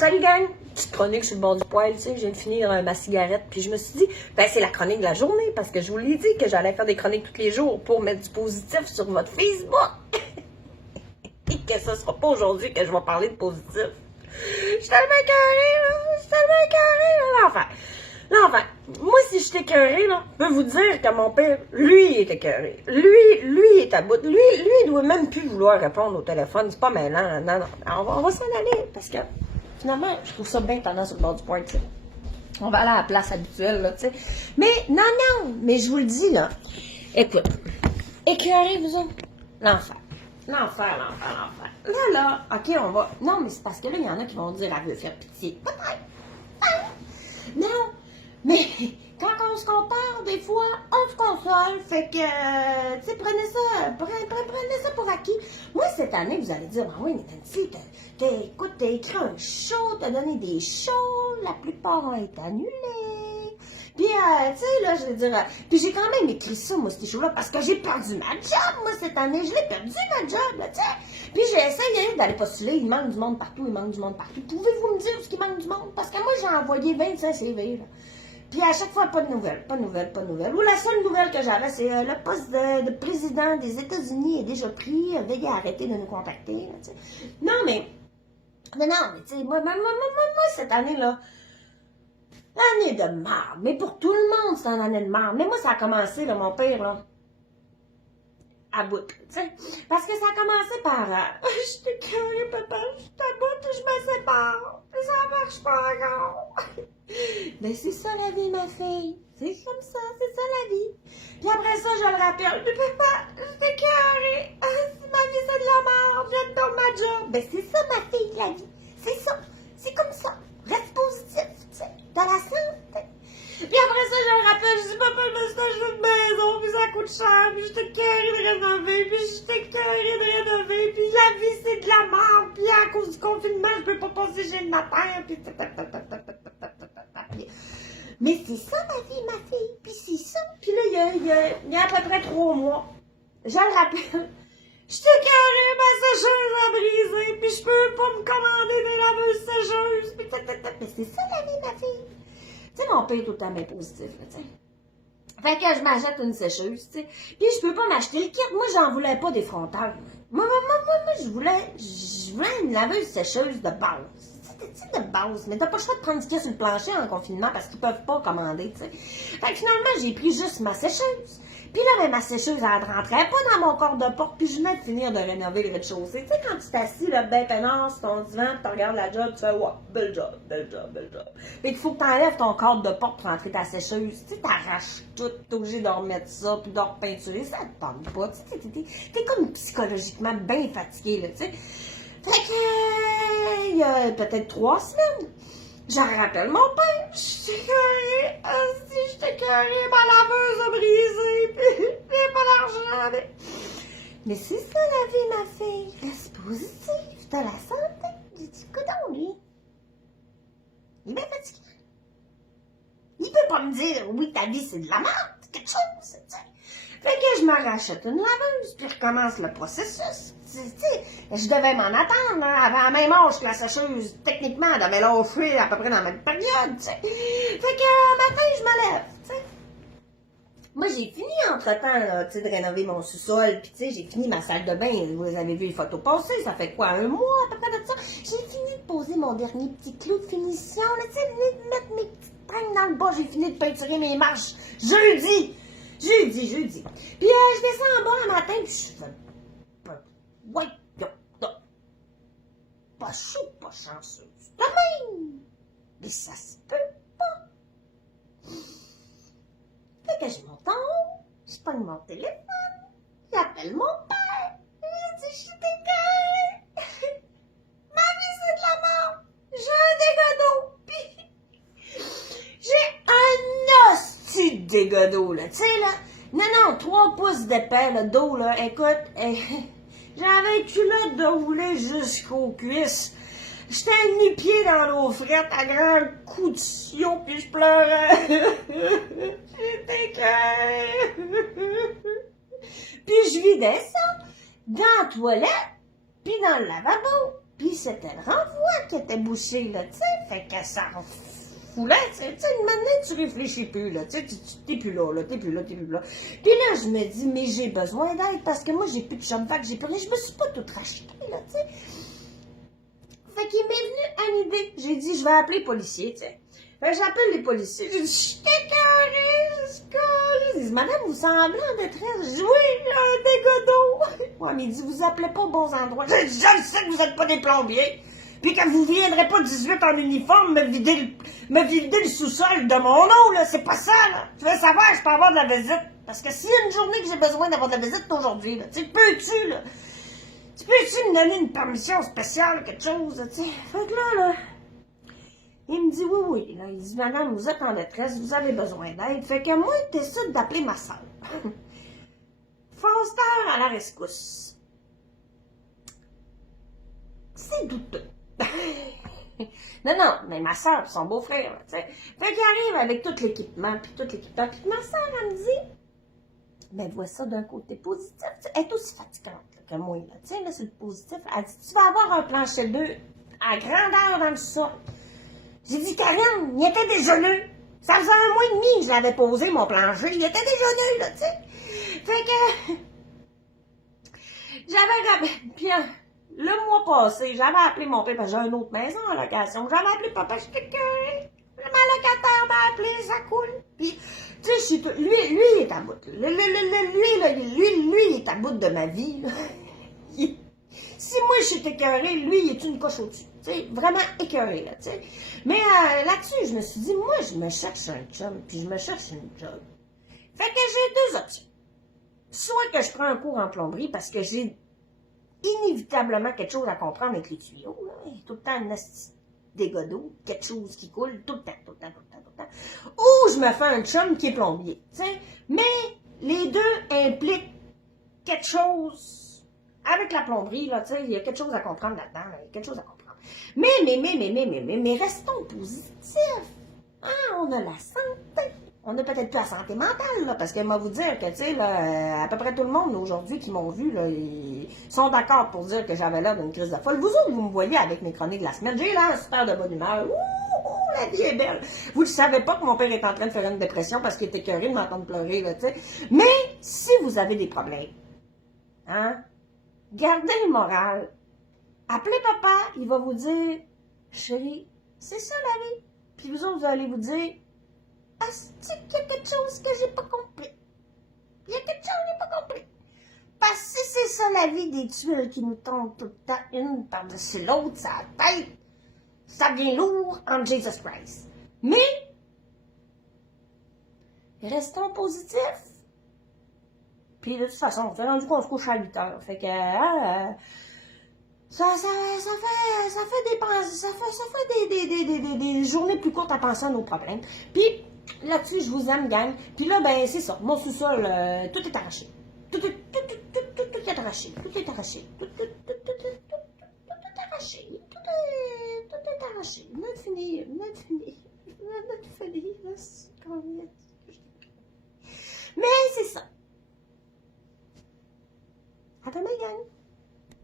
Salut gang! Petite chronique sur le bord du poêle, tu sais, je viens de finir ma cigarette, puis je me suis dit, ben c'est la chronique de la journée, parce que je vous l'ai dit que j'allais faire des chroniques tous les jours pour mettre du positif sur votre Facebook. Et que ce sera pas aujourd'hui que je vais parler de positif. Je suis tellement écœurée, là! Je suis tellement écœurée, là! L'enfant! Moi, si je suis écœurée, là, je peux vous dire que mon père, lui, il est écœuré. Lui, il est à bout. Lui, il doit même plus vouloir répondre au téléphone. C'est pas mêlant, non. On va s'en aller, parce que finalement, je trouve ça bien tendance sur le bord du point, tu sais. On va aller à la place habituelle, là, tu sais. Mais, non, mais je vous le dis, là. Écoute, écœurez, vous autres. L'enfer. Là, OK, on va. Non, mais c'est parce que là, il y en a qui vont dire, elle veut faire pitié. Peut-être. Non, mais quand on se compare, des fois, on se console. Fait que, tu sais, prenez ça pour acquis. Moi, cette année, vous allez dire, oui, mais Nancy, écoute, t'as écrit un show, t'as donné des shows, la plupart ont été annulés. Puis, tu sais, là, je veux dire, puis j'ai quand même écrit ça, moi, ces shows-là, parce que j'ai perdu ma job, moi, cette année. Je l'ai perdu, ma job, là, tu sais. Puis j'ai essayé d'aller postuler. Il manque du monde partout, Pouvez-vous me dire ce qu'il manque du monde? Parce que moi, j'ai envoyé 25 CV, là. Puis à chaque fois, pas de nouvelles. Ou la seule nouvelle que j'avais, c'est le poste de président des États-Unis est déjà pris. Veuillez arrêter de nous contacter, là, tu sais. Non, mais tu sais, moi, cette année-là, l'année de marde. Mais pour tout le monde, c'est une année de marde. Mais moi, ça a commencé, là, mon père, là, à bout, tu sais. Parce que ça a commencé par, je suis écœurée, papa, je suis à bout, je me sépare. Ça marche pas encore. Ben, c'est ça la vie, ma fille. C'est comme ça, c'est ça la vie. Puis après ça, je le rappelle. Mais papa, je suis écœurée. Ma vie, c'est de la merde. Je viens de perdre ma job. Ben, c'est ça, ma fille, la vie. C'est ça. C'est comme ça. Reste positif, tu sais. Dans la santé. Puis après ça, je le rappelle, je dis, papa, je me suis acheté une maison, puis ça coûte cher, puis j'étais écœurée de rénover, puis la vie, c'est de la merde, puis à cause du confinement, je peux pas passer chez le matin, puis... Mais c'est ça, ma vie, ma fille, puis c'est ça. Puis là, il y a à peu près 3 mois, je le rappelle, j'étais écœurée, ma sécheuse a brisé, puis je peux pas me commander des laveuses sécheuses, puis mais c'est ça, la vie, ma fille. Tu sais, mon père est tout le temps bien positif, là, tu sais. Fait que je m'achète une sécheuse, tu sais. Puis je peux pas m'acheter le kit. Moi, j'en voulais pas des frontales. Moi, je voulais une laveuse sécheuse de base. Tu sais, de base. Mais t'as pas le choix de prendre ce qu'il y a sur le plancher en confinement parce qu'ils peuvent pas commander, tu sais. Fait que finalement, j'ai pris juste ma sécheuse. Puis là, ben, ma sécheuse, elle rentrait pas dans mon corps de porte, puis je venais de finir de rénover le rez-de-chaussée. Tu sais, quand tu t'assis, là, ben peinard sur ton divan, tu regardes la job, tu fais, ouais, bel job. Puis il faut que t'enlèves ton cadre de porte pour rentrer ta sécheuse. Tu sais, t'arraches tout, t'es obligé de remettre ça, puis de repeinturer, ça te tente pas. Tu sais, t'es comme psychologiquement bien fatigué, là, tu sais. Fait que, il y a peut-être 3 semaines, j'en rappelle mon père, je suis écœurée, je suis écœurée, ma laveuse a brisé, puis j'ai pas d'argent. Mais c'est ça la vie, ma fille, reste positive, t'as la santé. J'ai dit, coudonc, lui, il est bien fatigué. Il peut pas me dire, oui, ta vie, c'est de la merde, c'est quelque chose, tu sais. Fait que je me rachète une laveuse, puis je recommence le processus. Tu sais, je devais m'en attendre, hein, avant la même âge que la sécheuse. Techniquement, elle devait lâcher à peu près dans la même période, tu sais. Fait que, un matin, je me lève, tu sais. Moi, j'ai fini entre-temps, là, tu sais, de rénover mon sous-sol, puis tu sais, j'ai fini ma salle de bain. Vous avez vu les photos passer, ça fait quoi, 1 mois à peu près de ça? J'ai fini de poser mon dernier petit clou de finition, là, tu sais, de mettre mes petites traînes dans le bas. J'ai fini de peinturer mes marches jeudi. Puis je descends en bas un matin, puis je fais, ouais, pas chaud, pas chanceuse, de même. Mais ça se peut pas. Fait que je monte en haut, je prends mon téléphone, j'appelle mon père, je dis, je suis écœurée. Ma vie, c'est de la mort. J'ai un dégât d'eau, puis j'ai un hostie de dégât d'eau, là, tu sais, là. Non, 3 pouces d'épais, là, d'eau, là, écoute, j'avais une culotte de rouler jusqu'aux cuisses. J'étais nu-pied dans l'eau frette à grands coups de sio, puis je pleurais. J'étais écœurée. Puis je vidais ça dans la toilette, puis dans le lavabo, Puis c'était le renvoi qui était bouché, là, tu sais. Fait que ça foulait, tu sais. Maintenant, tu réfléchis plus, là, tu sais. T'es plus là, t'es plus là. Puis là, je me dis, mais j'ai besoin d'aide parce que moi, j'ai plus de chum, fait que j'ai plus rien. Je me suis pas tout racheté, là, tu sais. Fait qu'il m'est venu à l'idée. J'ai dit, je vais appeler les policiers, tu sais. Fait que j'appelle les policiers. J'ai dit, je suis écœurée, je suis écœurée. Ils disent, madame, vous semblez en détresse. J'ai dit, oui, là, un dégât d'eau. Ouais, mais il dit, vous appelez pas aux bons endroits. J'ai dit, je le sais que vous êtes pas des plombiers. Puis que vous viendrez pas 18 en uniforme me vider le sous-sol de mon eau, là. C'est pas ça, là. Je veux savoir, je peux avoir de la visite. Parce que s'il y a une journée que j'ai besoin d'avoir de la visite, c'est aujourd'hui, là. Tu sais, peux-tu, là? Tu peux-tu me donner une permission spéciale, quelque chose, tu sais? Fait que là, il me dit, oui. Là, il dit, madame, vous êtes en détresse, vous avez besoin d'aide. Fait que moi, il décide d'appeler ma soeur. Foster à la rescousse. C'est douteux. non, mais ma soeur et son beau-frère, tu sais. Fait qu'il arrive avec tout l'équipement, puis ma soeur, elle me dit, mais vois ça d'un côté positif. Elle est aussi fatigante là, que moi, là. Tu sais, là, c'est le positif. Elle dit, tu vas avoir un plancher 2 à grandeur dans le sol. J'ai dit, Karine, il était déjà nu. Ça faisait 1 mois et demi que je l'avais posé, mon plancher. Il était déjà nu, là, tu sais. Fait que, puis le mois passé, j'avais appelé mon père, parce que j'ai une autre maison en location. J'avais appelé papa, j'étais que ma locataire m'a appelé, ça coule. Puis, tu sais, lui, il est à bout. Lui, il est à bout de ma vie, là. Si moi, je suis écœurée, lui, il est une coche au-dessus. Tu sais, vraiment écœuré, là, tu sais. Mais là-dessus, je me suis dit, moi, je me cherche un chum, puis je me cherche une job. Fait que j'ai 2 options. Soit que je prends un cours en plomberie, parce que j'ai inévitablement quelque chose à comprendre avec les tuyaux, là. Il y a tout le temps un dégât d'eau, quelque chose qui coule, tout le temps. Ou je me fais un chum qui est plombier, tu sais. Mais les deux impliquent quelque chose avec la plomberie, là, tu sais, il y a quelque chose à comprendre là-dedans, là, il y a quelque chose à comprendre. Mais restons positifs. Ah, on a la santé. On n'a peut-être plus la santé mentale, là, parce qu'elle m'a vous dire que, tu sais, là, à peu près tout le monde aujourd'hui qui m'ont vu, là, ils sont d'accord pour dire que j'avais l'air d'une crise de folle. Vous autres, vous me voyez avec mes chroniques de la semaine, j'ai l'air super de bonne humeur. Ouh, la vie est belle. Vous ne savez pas que mon père est en train de faire une dépression parce qu'il était écœuré de m'entendre pleurer, là, tu sais. Mais si vous avez des problèmes, hein, gardez le moral. Appelez papa, il va vous dire, chérie, c'est ça la vie. Puis vous autres, vous allez vous dire, asti qu'il y a quelque chose que j'ai pas compris. Il y a quelque chose que j'ai pas compris. Parce que si c'est ça la vie des tuiles qui nous tombent tout le temps, une par-dessus l'autre, ça tête, ça devient lourd en Jesus Christ. Mais, restons positifs. Puis de toute façon, c'est rendu qu'on se couche à 8 heures. Fait que, ça fait des journées plus courtes à penser à nos problèmes. Puis, là-dessus, je vous aime, gang. Puis là, ben, c'est ça. Mon sous-sol, tout est arraché. Tout est arraché. Tout est arraché. Tout est arraché. Tout est arraché. Not fini. Mais c'est ça. À demain, gang.